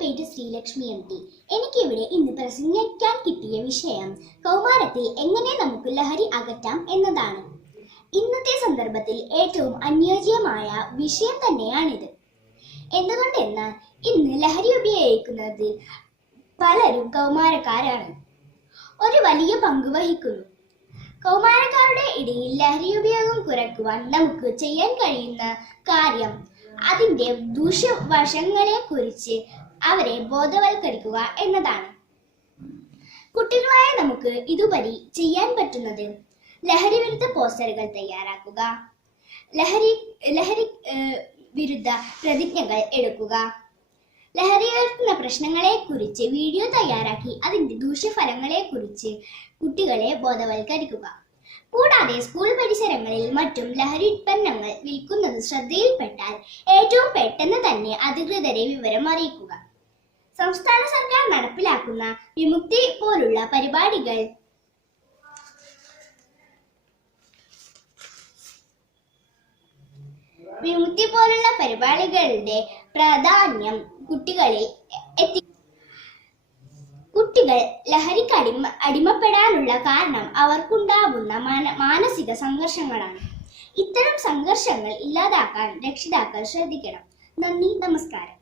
പേര് ശ്രീലക്ഷ്മി എം.ടി. എനിക്കിവിടെ ഇന്ന് പ്രസംഗിക്കാൻ കിട്ടിയ വിഷയം കൗമാരത്തിൽ എങ്ങനെ നമുക്ക് ലഹരി അകറ്റാം എന്നതാണ്. ഇന്നത്തെ സന്ദർഭത്തിൽ ഏറ്റവും അനുയോജ്യമായ വിഷയം തന്നെയാണിത്. എന്തുകൊണ്ടെന്നാൽ ഇന്ന് ലഹരി ഉപയോഗിക്കുന്നതിൽ പലരും കൗമാരക്കാരാണ്. ഒരു വലിയ പങ്ക് വഹിക്കുന്നു. കൗമാരക്കാരുടെ ഇടയിൽ ലഹരി ഉപയോഗം കുറയ്ക്കുവാൻ നമുക്ക് ചെയ്യാൻ കഴിയുന്ന കാര്യം അതിന്റെ ദൂഷ്യവശങ്ങളെ കുറിച്ച് അവരെ ബോധവൽക്കരിക്കുക എന്നതാണ്. കുട്ടികളായ നമുക്ക് ഇതുവഴി ചെയ്യാൻ പറ്റുന്നത് ലഹരി വിരുദ്ധ പോസ്റ്ററുകൾ തയ്യാറാക്കുക, ലഹരി വിരുദ്ധ പ്രതിജ്ഞകൾ എടുക്കുക, ലഹരി ഉയർത്തുന്ന പ്രശ്നങ്ങളെ കുറിച്ച് വീഡിയോ തയ്യാറാക്കി അതിന്റെ ദൂഷ്യഫലങ്ങളെ കുറിച്ച് കുട്ടികളെ ബോധവൽക്കരിക്കുക. കൂടാതെ സ്കൂൾ പരിസരങ്ങളിൽ മറ്റും ലഹരി ഉൽപ്പന്നങ്ങൾ വിൽക്കുന്നത് ശ്രദ്ധയിൽപ്പെട്ടാൽ ഏറ്റവും പെട്ടെന്ന് തന്നെ അധികൃതരെ വിവരം അറിയിക്കുക. സംസ്ഥാന സർക്കാർ നടപ്പിലാക്കുന്ന വിമുക്തി പോലുള്ള പരിപാടികളുടെ പ്രാധാന്യം കുട്ടികൾ ലഹരിക്ക് അടിമപ്പെടാനുള്ള കാരണം അവർക്കുണ്ടാവുന്ന മാനസിക സംഘർഷങ്ങളാണ്. ഇത്തരം സംഘർഷങ്ങൾ ഇല്ലാതാക്കാൻ രക്ഷിതാക്കൾ ശ്രദ്ധിക്കണം. നന്ദി, നമസ്കാരം.